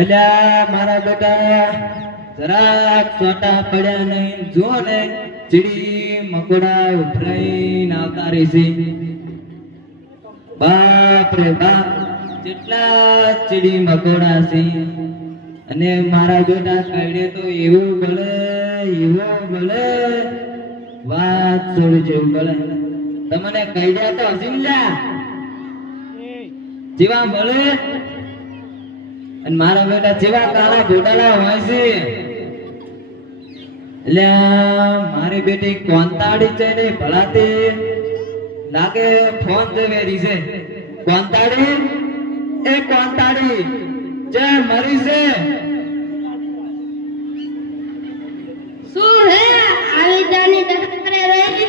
અલ્યા મારા બેટા જરાક છોટા પડ્યા નહીં જો ને ચીડી મકોડા ઉભરાઈને આવતા રહેશે. બાપ રે બાપ કેટલા ચીડી મકોડા છે અને મારા બેટા કાઢે તો એવું ભલે વાત છોડી જેવું ભલે તમને કાઢ્યા તો હસીમ લ્યા જીવા ભલે અને મારા બેટા જેવા કાળા ઘોડાલા હોય છે એટલે મારી બેટી કોંતાડી છે ને ભલાતી લાગે ફોન દેવેરી છે. કોંતાડી જે મરી છે શું હે આવી જાની ટકરે રહી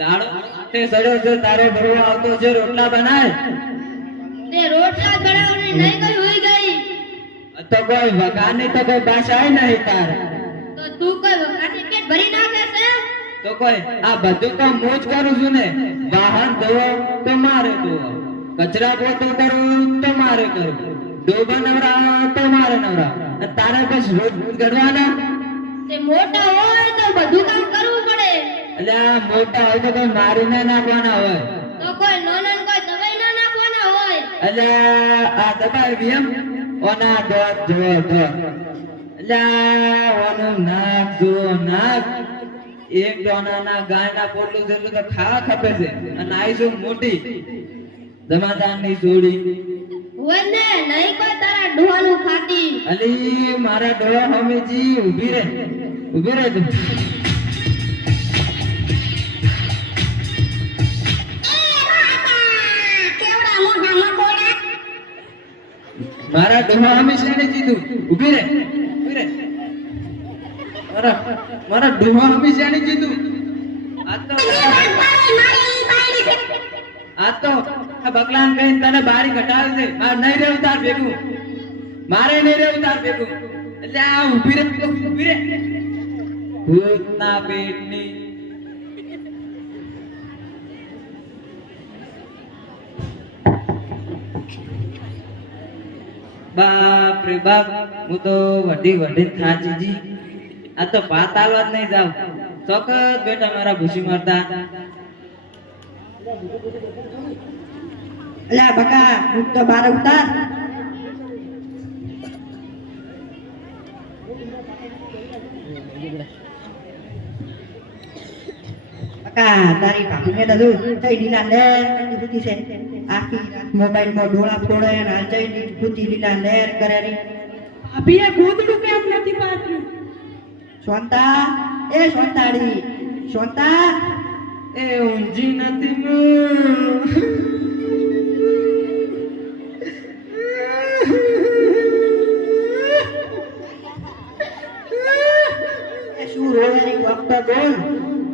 દાડો તે સડ્યો છે તારે ભરવો આવતો છે રોટલા બનાય તે રોટલા બનાવવાની નહીં ગઈ હોઈ ગઈ તો કોઈ વગાની તો કોઈ ભાષા નહીં તાર તો તું કોઈ વખાતી પેટ ભરી નાખે છે તો કોઈ આ બધું કામ હું જ કરું છું ને. વાહન ધોવો તો મારે ધોવો, કચરા પોતું કરું તો મારે કરું, ડોબા નવરા તો મારે નવરા અને તારે બસ રોજ ગડવાના. તે મોટા હોય તો બધું કામ કરવું પડે એટલે આ મોટા હોય તો કોઈ મારીને નાખવાના હોય તો કોઈ નાના કોઈ દવાઈ ના નાખવાના હોય એટલે આ દબાવી એમ ઓના દોત જો એટલે ઓનું નાક જો નાક એક ડોનાના ગાયના પોટલું જેટલું તો ખાવા ખપે છે અને આઈ જો મોટી જમાદારની જોડી હોય ને નહીં કોઈ તારા ડોહાનું ખાતી અલી મારા ડોહા હમીજી ઊભી રે તું મારા ડોહા હંમેશા ને કીધું ઊભી રે મારા ડોહા હંમેશા ને કીધું આ તો આ બકલાન કઈ તને બારી ઘટાડે છે. મારે નહીં રહેવું તાર ભેગું એટલે આ ઊભી રે ભૂતના પેટની બાપ રે બાપ હું તો વઢી થાચી જી. આ તો ભાત આલવા જ નહીં જાવ ચોક્કસ બેટા મારા ભૂસી મારતા. અલ્યા બકા દૂધ તો બાર ઉતાર. બકા તારી ભાભીને તો દૂધ થઈ લીલા નેર કરી દીધી છે. આખી મોબાઈલ માં ડોળા ફોડે અને હાલચાઈ ભૂતી લીલા નેર કરે રી. ભાભીએ ગોદડું કેમ નથી પાથર્યું? સોનતા એ સોનતાડી સોનતા એ ઊંઘી નથી હું. શું રોવાની વખત બોલ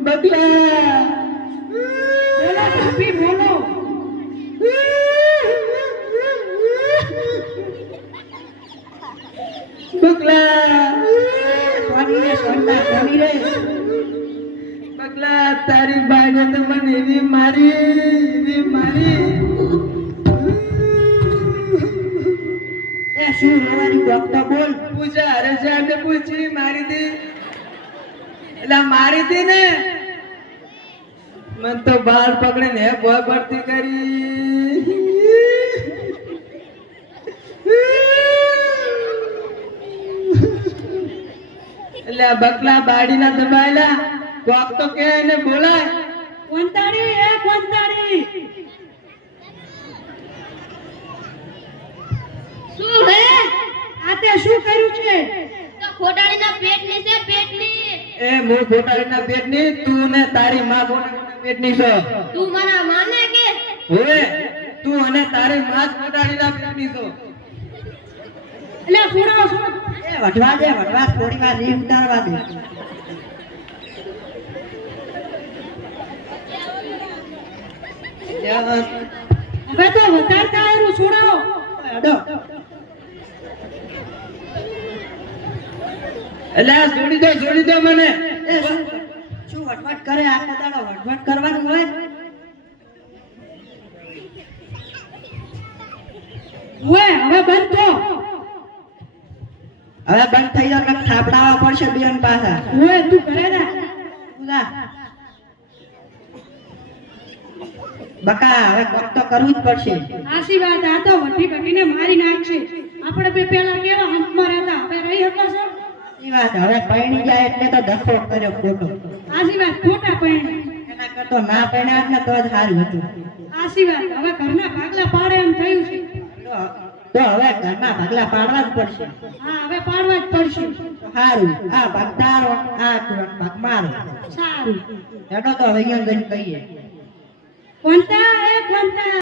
બગલા બોલો ભાભી બોલો. બગલા તારી બાને તો મને એવી મારી એ શું રોવાની વખત બોલ. પૂજા હરેશને પૂછી મારી દી એટલે મારી દી ને મન તો બાર પકડીને હે બોય ભરતી કરી. એટલે આ બકલા બાડીના દબાયેલા કોક તો કે એને બોલાય. કોંતાડી શું હે આ તે શું કર્યું છે? તો ખોટાડીના પેટની છે પેટની એ હું ખોટાડીના પેટની તું ને તારી માં ખોટાડીના પેટની છો. તું મારા માને કે હવે તું અને તારી માં ખોટાડીના પેટની છો. એટલે છોડાવો છો. એ વઢવા દે થોડી વાર નહીં ઉતારવા દે. હવે તો વધારતા એનું છોડાવો. અડો એટલે આ છોડી દો મને. એ શું વટવટ કરે આખો દાડો વટવટ કરવાનું હોય. હવે બંધ થો. હવે બંધ થઈ જાવ ને થાપડાવા પડશે બેન પાછા ઓય તું કરે ને ઉલા. બકા હવે કોક તો કરવું જ પડશે. આશીર્વાદ આ તો વટી ઘટીને મારી નાખશે. આપણે બે પેલા કેવા હંપમાં રહેતા હવે રહી શકો છો? એ વાત હવે પૈણી જાય એટલે તો દખો કર્યો ખોટો. આશીર્વાદ ખોટા પડે. એના કરતો ના પૈણ્યા જ ને તો જ સારું હતું. આશીર્વાદ હવે ઘરના ભાગલા પાડે એમ થયું છે. તો હવે ઘરના ભાગલા પાડવા જ પડશે. હા હવે પાડવા જ પડશે. સારું આ ભાગ તારો આ ભાગ મારો. સારું. એનો તો હવે અહીંયા જઈને કહીએ. કોણતા એ કોણતા